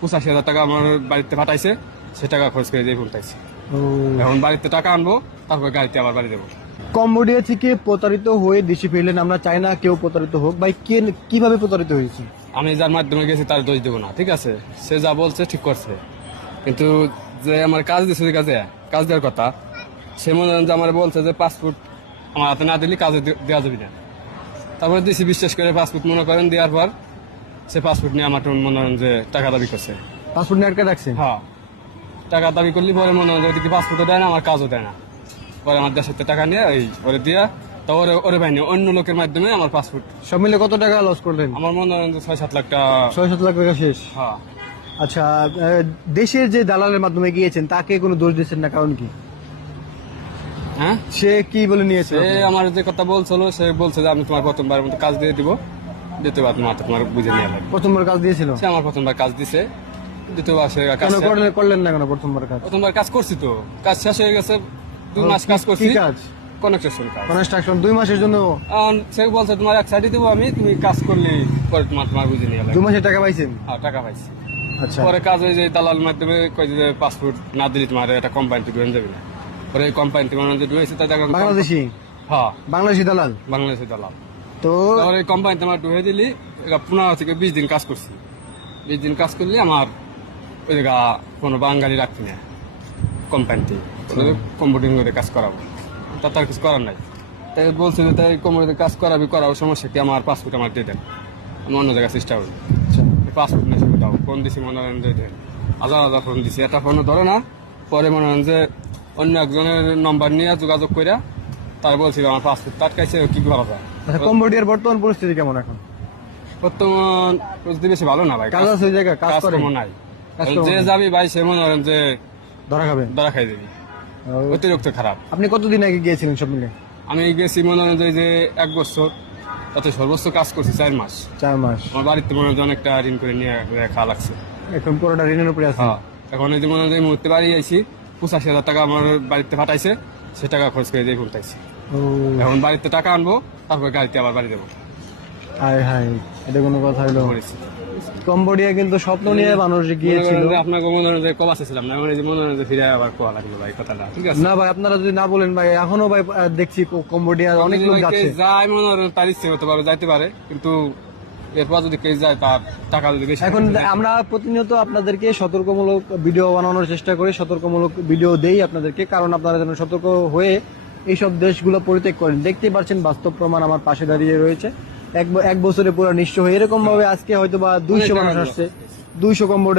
85,000 টাকা আমার বাড়িতে পাঠাইছে, সে টাকা খরচ করে দিয়ে পাঠাইছে। এখন বাড়িতে টাকা আনবো, তারপর গাড়িতে আবার বাড়ি দেবো। কম্বোডিয়া থেকে প্রতারিত হয়ে দেশে ফিরলেন, আমরা চাই না কেউ প্রতারিত হোক। ভাই কিভাবে প্রতারিত হয়েছে? আমি যার মাধ্যমে গেছি তার দোষ দেবো না, ঠিক আছে? সে যা বলছে ঠিক করছে, কিন্তু যে আমার কাজ দিচ্ছে, যে কাজ দেওয়ার কথা, সে মনে হয় যে আমার বলছে যে পাসপোর্ট আমার হাতে না দিলে কাজে দেওয়া যাবে না। তারপরে দিছি বিশ্বাস করে পাসপোর্ট মনে করেন, দেওয়ার পর সে পাসপোর্ট নিয়ে আমার মনে হয় যে টাকা দাবি করছে। পাসপোর্ট নিয়ে আটকে রাখছে? হ্যাঁ, টাকা দাবি করলে পরে মনে হয় ওদিকে পাসপোর্টও দেয় না, আমার কাজও দেয় না। পরে আমার দেশের টাকা নিয়ে ওই ওরে দিয়া, তো ওরে বাহিনী অন্য লোকের মাধ্যমে আমার পাসপোর্ট। সব মিলে কত টাকা লস করলেন? আমার মনে হয় যে 6-7 লাখ টাকা। 6-7 লাখ টাকা শেষ? হ্যাঁ। আচ্ছা, দেশের যে দালালের মাধ্যমে গিয়েছেন তাকে কোনো দোষ দিচ্ছেন না, কারণ কি? হ্যাঁ, সে কি বলে নিয়েছে? সে আমার যে কথা বলছিল, সে বলছে যে আমি তোমার প্রথমবার মতো কাজ দিয়ে দিব, দ্বিতীয়বার তোমার বুঝে নিয়ে লাগবে। প্রথমবার কাজ দিয়েছিল? সে আমার প্রথমবার কাজ দিছে, দ্বিতীয়বার সে কেন করলেন না কেন প্রথমবার কাজ? প্রথমবার কাজ করছি, তো কাজ শেষ হয়ে গেছে, 2 মাস কাজ করছি। কি কাজ? কনস্ট্রাকশন কাজ। কনস্ট্রাকশন 2 মাসের জন্য? সে বলছে তোমার এক সাইডে দেবো আমি, তুমি কাজ করলে পরে তোমার বুঝে নিয়ে লাগবে। 2 মাসের টাকা পাইছেন? হ্যাঁ, টাকা পাইছি। আচ্ছা, পরে কাজ হয়ে যায় দালাল মাধ্যমে, কই যে পাসপোর্ট না দিলে তোমার একটা কোম্পানিতে ঢুকে যাবে না। পরে এই কোম্পানিতে মনে হয় ঢুকেছে, তাই দেখো বাংলাদেশি? হ্যাঁ, বাংলাদেশি দালাল? বাংলাদেশের দালাল। তো তারপরে এই কোম্পানিতে আমার ঢুকে দিলি, 15 থেকে 20 দিন কাজ করছি। 20 দিন কাজ করলে আমার ওই জায়গা কোনো বাঙালি রাখছি না কোম্পানিতে, কম্পিউটিং করে কাজ করাবো, তার কিছু করার নাই। তাই বলছিল তাই কোম্পানিতে কাজ করাবো, সমস্যা কি? আমার পাসপোর্ট আমার দিয়ে দেন, আমি অন্য জায়গায় চেষ্টা করি। পাসপোর্ট নিয়ে সুবিধা ফোন দিছি, মনে হয় যে দেন, হাজার ফোন দিছি, একটা ফোনও ধরে না। পরে মনে হয় যে অন্য একজনের নম্বর নিয়ে যোগাযোগ করে তার বলছিল আমার পাসপোর্ট আটকাইছে, কি করা যায়? আচ্ছা, কম্বোডিয়ার বর্তমান পরিস্থিতি কেমন এখন? বর্তমান পরিস্থিতি বেশি ভালো না ভাই, কাজ আছে ওই জায়গায়? কাজ করে? কাজকর্ম নাই। কাজকর্ম যে নাই। যাবি ভাই, সে মনে হয় যে ধরা খাবে? ধরা খাই দেবি, অতিরিক্ত খারাপ। আপনি কতদিন আগে গিয়েছিলেন সব মিলে? আমি গেছি মনে হয় যে 1 বছর, তাতে সর্বোচ্চ কাজ করছি 4 মাস। 4 মাস? আমার বাড়িতে মনে হয় যে অনেকটা ঋণ করে নিয়ে খাওয়া লাগছে। এখন পুরোটা ঋণের উপরে আছে? হ্যাঁ, এখন এই যে মনে হয় যে এই মুহূর্তে বাড়ি আইছি, 85,000 টাকা আমার বাড়িতে পাঠাইছে, সে টাকা খরচ করে দিয়ে পাঠাইছি। এখন বাড়িতে টাকা আনবো, তারপর গাড়িতে আবার বাড়ি দেবো। হায় হায়, এটা কোনো কথা হলো? করেছি। কম্বোডিয়া কিন্তু স্বপ্ন নিয়ে মানুষ গিয়েছিল। আপনাকে মনে হয় যে কবা ছিলাম না, মানে যে মনে হয় যে ফিরে আবার কোয়া লাগলো ভাই কথাটা, ঠিক আছে? না ভাই, আপনারা যদি না বলেন ভাই, এখনো ভাই দেখছি কম্বোডিয়া অনেক লোক যাচ্ছে। যায় মনে হয় তার ইচ্ছে হতে পারে, যাইতে পারে, কিন্তু এরপর যদি কেস যায় তার টাকা যদি বেশি। এখন আমরা প্রতিনিয়ত আপনাদেরকে সতর্কমূলক ভিডিও বানানোর চেষ্টা করি, সতর্কমূলক ভিডিও দেই আপনাদেরকে, কারণ আপনারা যেন সতর্ক হয়ে এইসব দেশগুলো পরিত্যাগ করেন। দেখতেই পাচ্ছেন, বাস্তব প্রমাণ আমার পাশে দাঁড়িয়ে রয়েছে। এক বছরে পুরো নিঃস্ব হয়ে এরকম ভাবে আজকে হয়তো বা 200 মানুষ আসছে, 200 কম্বোডিয়া